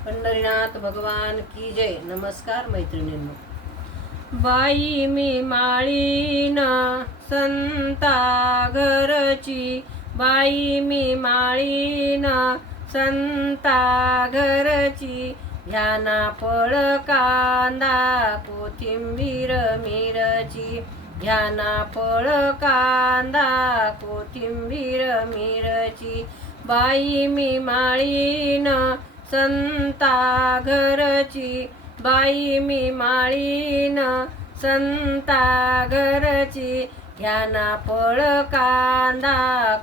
पंढरीनाथ भगवान की जय. नमस्कार मैत्रिणींनो. बाई मी माळीन संता घरची बाई मी माळीन संता घरची ह्याना फळ कांदा कोथिंबीर मिरची. ह्याना फळ कांदा कोथिंबीर मिरची. बाई मी माळीन संता घरची बाई मी माळीन. संता घरची घ्याना फळ कांदा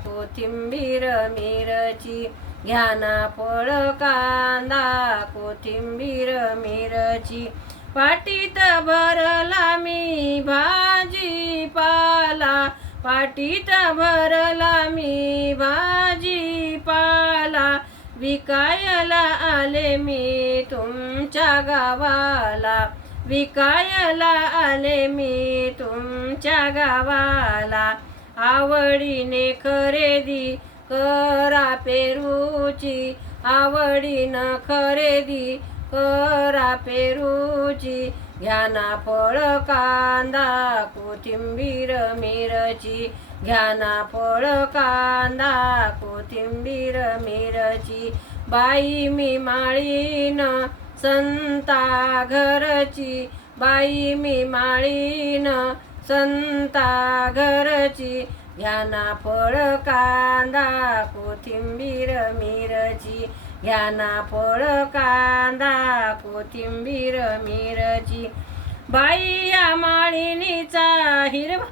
कोथिंबीर मिरची. घ्याना फळ कांदा कोथिंबीर मिरची. पाटीत भरला मी भाजी पाला पाटीत भरला मी भा विकायला आले मी तुमच्या गावाला. विकायला आले मी तुमच्या गावाला. आवडीने खरेदी करा पेरूची. आवडीनं खरेदी करा पेरूची. घ्याना फळ कांदा कोथिंबीर मिरची. घ्याना फळ कांदा कोथिंबीर मिरची. बाई मी माळीन संता घरची बाई मी माळीन संता घरची घ्याना फळ कांदा कोथिंबीर मिरची. घ्याना फळ कांदा कोथिंबीर मिरची. बाई या माळिनीचा हिरवा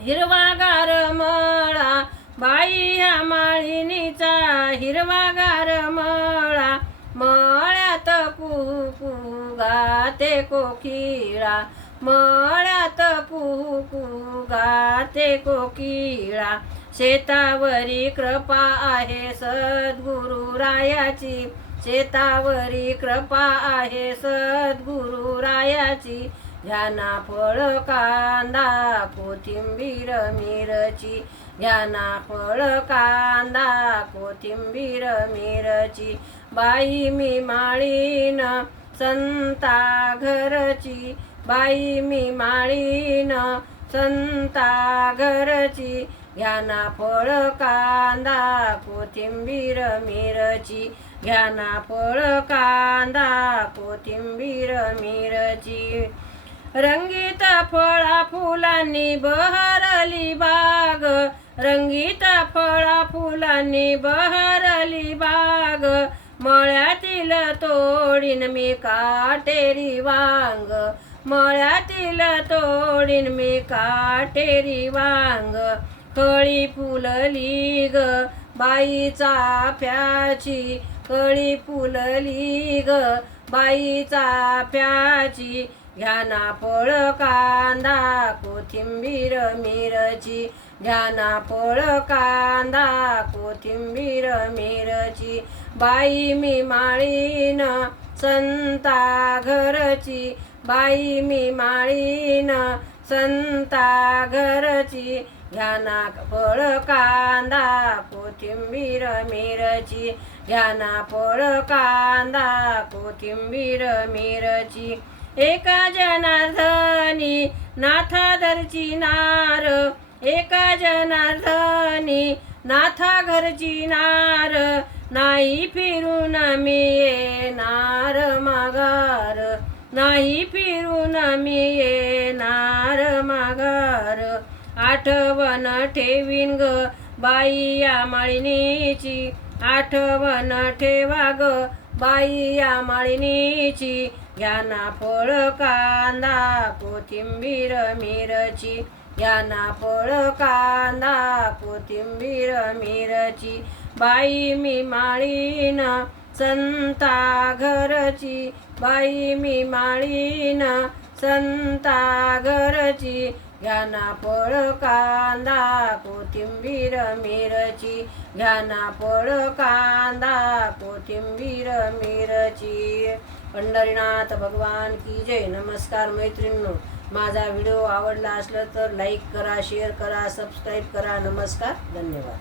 हिरवागार मळा. बाई या माळिनीचा हिरवागार मळा. मळ्यात कुकू गाते कोकिळा. मळ्यात कुकू गाते कोकिळा. शेतावरी कृपा आहे सद्गुरु रायाची. शेतावरी कृपा आहे सद्गुरु रायाची. ह्याना फळ कांदा कोथिंबीर मिरची. ह्याना फळ कांदा कोथिंबीर मिरची. बाई मी माळीन संता घरची बाई मी माळीन संता घरची घ्याना फळ कांदा कोथिंबीर मिरची. घ्याना फळ कांदा कोथिंबीर मिरची. रंगीत फळा फुलांनी बहरली बाग. रंगीत फळा फुलांनी बहरली बाग. मळ्यातील तोडीन मी काटेरी वांग. मळ्यातील तोडीन मी काटेरी वांग कळी फुलली ग बाईचा प्याची कळी फुलली ग बाईचा फ्याची घ्याना फळ कांदा कोथिंबीर मिरची घ्याना फळ कांदा कोथिंबीर मिरची बाई मी माळीन संता घरची बाई मी माळीन. संता घरची घ्याना फळ कांदा कोथिंबीर मिरची. घ्याना फळ कांदा कोथिंबीर मिरची. एका जनार्दनी नाथादरची नार. एका जनार्दनी नाथा घरची नार. नाही फिरून मी येणार मागार नाही फिरून मी येणार मागार आठवण ठेवीन ग बाई या माळिनीची आठवण ठेवा ग बाई या माळिनीची घ्याना फळ कांदा कोथिंबीर मिरची. घ्याना फळ कांदा कोथिंबीर मिरची. बाई मी माळीन संता घरची. बाई मी माळीन संता घरची. घ्याना पळ कांदा कोथिंबीर मिरची. घ्याना पळ कांदा कोथिंबीर मिरची. पंढरीनाथ भगवान की जय. नमस्कार मैत्रिणींनो. माझा व्हिडिओ आवडला असला तर लाईक करा शेअर करा सबस्क्राईब करा. नमस्कार. धन्यवाद.